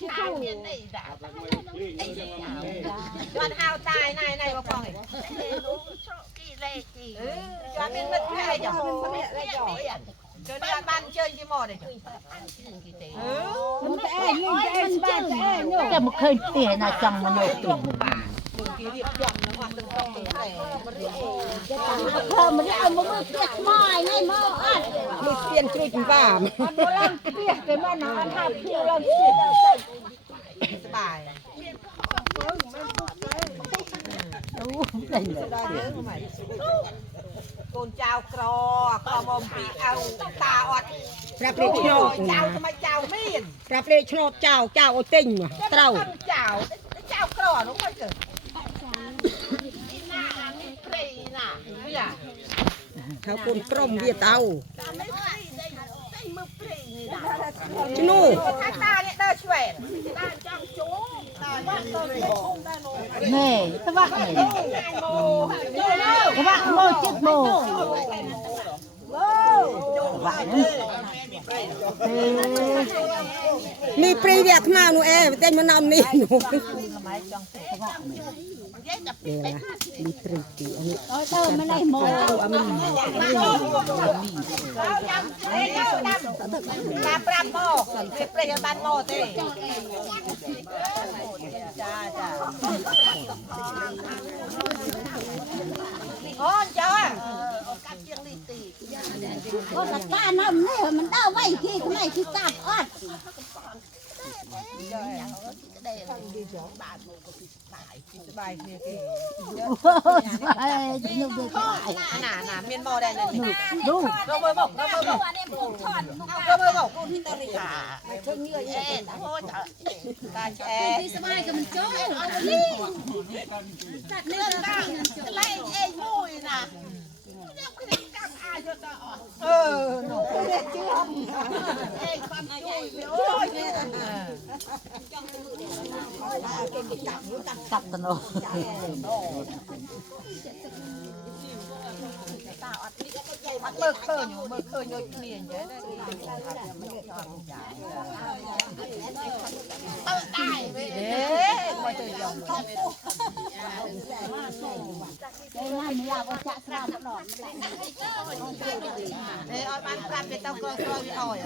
ที่ถูกวันเฮาตายนายนายมาฟังอีกย้อนเป็นมันแค่จะเจอบ้านเจอยี่หมอเลยมันแอ่นี่แอ่บ้านแอ่นี่ แต่มันเคยเตี้ยนะจังมันโดดตุ่ม เพิ่มมันเอามาเปียกไม้ไงมาอัดมีเปลี่ยนจุดบ้ามันโบราณเปียกแต่มันอันทับเพียวเราเปียก สบาย ได้เลย โกนเจ้ากรอคอมอมปีเอาตาอด ปรับเลยโฉนด เจ้าทำไมเจ้ามีด ปรับเลยโฉนดเจ้าเอาติ่งเต้า เจ้าเจ้ากรอน้องไม่เกิดนี่หน้านี่ปรีน่ะไม่อยาก เขาคนกลมเวียเต้า ไม่ปรีได้มือปรีนี่นะ ชนู ตาเนี่ยเด้อช่วยตาจังจูตาว่าตัวเล็กคงได้โล แม่ตะวักนี่ตะวักโมจิตโมมีปรีเวียกมาหนูเต้นมานำนี่หนูมีปรีตีอันนี้เติมไม่ได้โมอันนี้ปรับโมเปรียบบ้านโมเต้จ้าโอ้เจ้ากัดเชียงลีตีก็ตะก้าน้ำนี่มันได้ไว้ที่ไม่ที่จับอดสบายเพียง ไอ้ยุบเลย หนาเมียนโมได้เลย ดู เราเบอร์บอกเราเบอร์บอกเราเบอร์บอกคุณที่ตรีค่ะเพิ่งเงื่อนเอ็ดโอ้จ้าการแชร์ สบายกับมันโจ้จัดเนื้อตั้งไล่เองมุ้ยนะหนูเชื่อมเอ็งความจุยโอ้ยจับตะโนเมื่อคืนโยนเมียนเยอะได้ตายเด้มาเจอยองเอาบ้านปรับไปเต้ากรอยไปอ่อย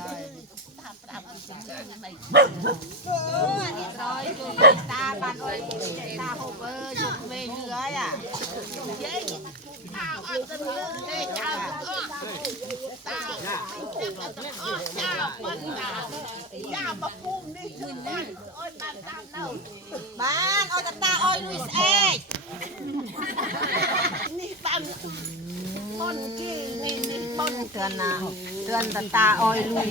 ร้อยตาบ้านอ้อยตาหกจุกเมย์เนื้ออ่ะเย้ตาอ่อนจนเลือดเจ้าเจ้าตาเจ้าปั้นตาเจ้ามาพุ่มนี่คือบ้านอ้อยบ้านตาเน่าบ้านอ้อยตาอ้อยลุยเอ็กนี่บ้านต้นกี้นี่ต้นเตือนนะเตือนตาอ้อยลุย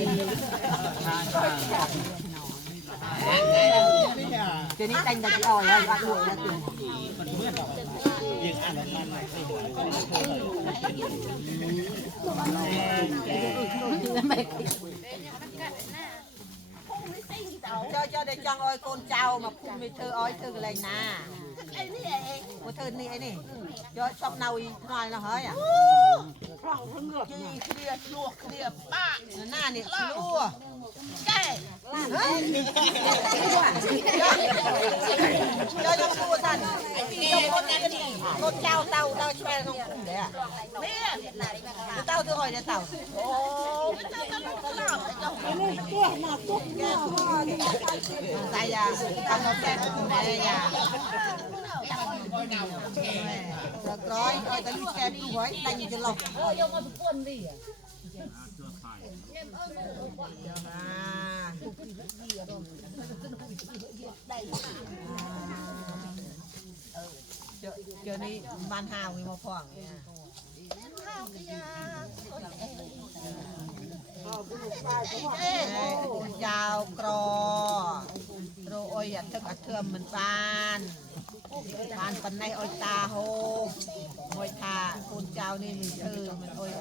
เดี๋ยวนี้แต่งแต่อ้อยแล้ววัดรวยแล้วตื่นเจ้าได้จังอ้อยโกนเจ้ามาพุ่มไปเธออ้อยเธออะไรนะไอ้นี่เองว่าเธอนี่ไอ้นี่ย้อยชอบเนาอีกหน่อยนะเฮ้ยอ่ะขี้เคลียลวกเคลียป้าหน้าเนี่ยชัวแก่เฮ้ยเจ้าจะพูดท่านเจ้าคนนี้รถเจ้าเต่าช่วยน้องคุ้มเดี๋ยวเนี่ยเต่าตัวอ้อยเดี๋ยวเต่าโอ้เจ้าใส่ยาทำน้ำแข็งแม่ยาร้อยแต่ลูกแกดูไว้แต่ยังจะหลอกเดี๋ยวนี้บ้านห้าวมีมาพ่องเนี่ยยาวกรอโรยอัดทึกอัดเทือมเหมือนบ้านปันในอ้อยตาโฮมวยทาคุณเจ้านี่มีมันอ้อย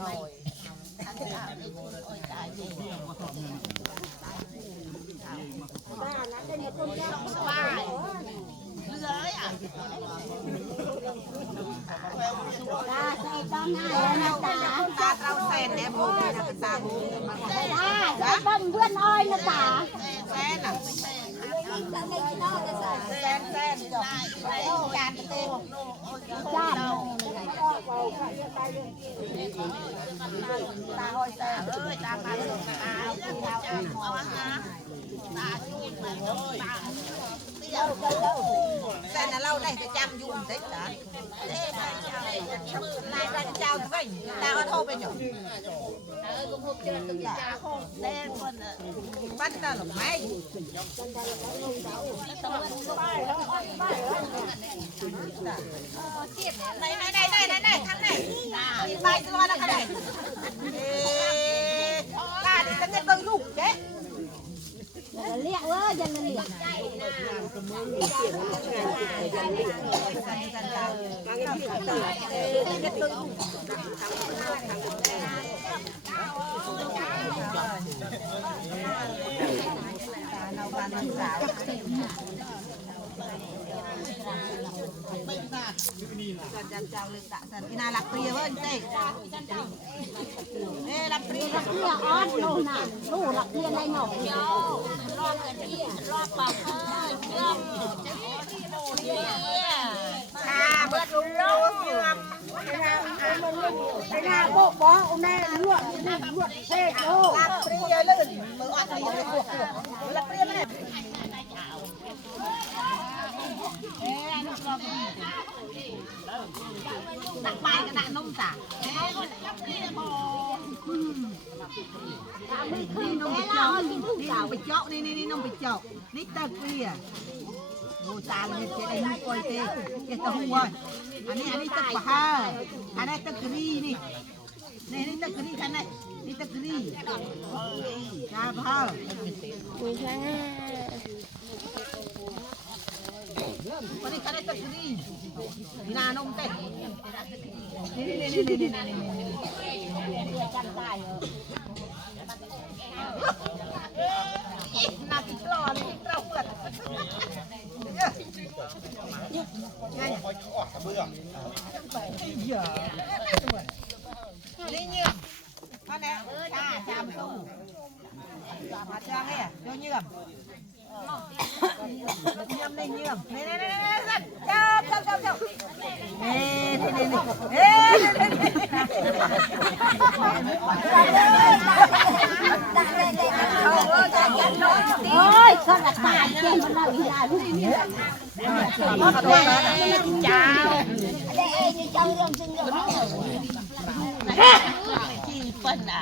สบายเลื้อยอ่ะตาใส่ต้องง่ายนะตาเราใส่แหนมนะตาบูได้ใส่บ้างเพื่อนอ้อยนะตาแซ่น่ะ ตาห้อยแต่ เอ้ยตาปลาลงตาเอานะตาช่วยมาตาเตี้ยแต่น่ะเราได้จะจำยุ่งได้จ้ะเด้นายรันเจ้าไปตาก็โทรไปหน่อยตาคงแดงคนบ้านน่ะหรอไม่ไหนข้างไหนไปตัวนะข้างไหนตาดิฉันจะต้องลูกเจ๊ เรียกว่าจะเรียก น่ารักเปรี้ยวเว้ยเจ๊รักเปรี้ยว เรียกออดโน่นน่ะนู่นหลักเรียนในหนองเดียวรอบกันที่รอบปากเชื่อม เบิดลุงโลเสื่อม ไอ้หน้าโบ๊ะบ้องแม่ลวดลวดเซ่โอ้ รักเปรี้ยวเลยมืออ่อนเปรี้ยวรักเปรี้ยวไหมตักปลายกระดาษนุ่มจ้ะนี่นุ่มไปเจาะนี่นุ่มไปเจาะนี่ตะเกียโอ้ตาเลยเจ๊ได้นุ่มกอยเจ๊เจ๊ตะหัวอันนี้ตะปะอันนี้ตะกรีนี่ตะกรีกันนี่ตะกรีจ้าพ่อวันนี้กันตะกรีนานมเต้นี่นาติกลอนี่เราเปิดนี่เงียบมาแน่ชาประตูมาจ้างเนี่ยเดี๋ยวเงียบเงียบนี่เงียบนี่จับโอ้ยคนละตายเจ้ามันน่าวิลาลูกนี่เจ้าได้เองเจ้าเรื่องจริงเรื่องจีเปิ้ลอ่ะ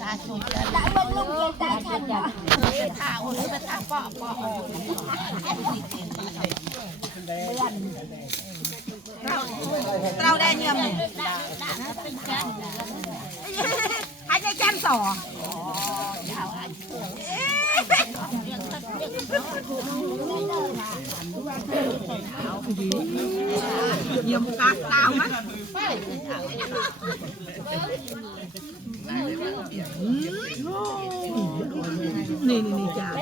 ตาสุดแล้ว ตาลูกลูกตาฉันจ้ะ ท่าโอ้ยไปท่าปอเราได้เงียบให้ใจจันต่อเยี่ยมกาตาวมั้ยนี่จ้าโ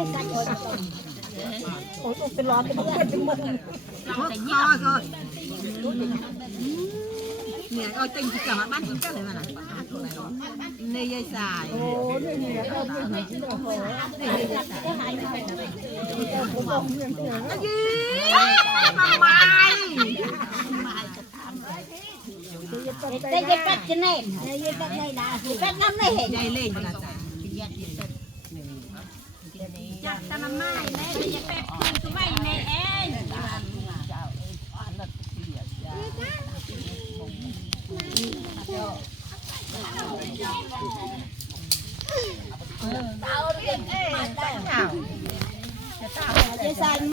อ้ยเป็นร้อนเป็นเพื่อนเป็นมุมก็เนี่ยเอาเต็งที่จะมาบ้านกินกันเลยมันอ่ะในยายสายโอ้นี่ก็ไม่ถึงโอ้โหนี่ยายสายหายไปมาไม่ได้ยินกัดจะแน่ได้ยินกัดในนาสิกัดน้ำในเห็น ยายเล่นนะจ๊ะจับตะมันไม่แม่จะแป๊บคืนตัวไม่แม่เองตาเรียนมาได้ จะตา จะใส่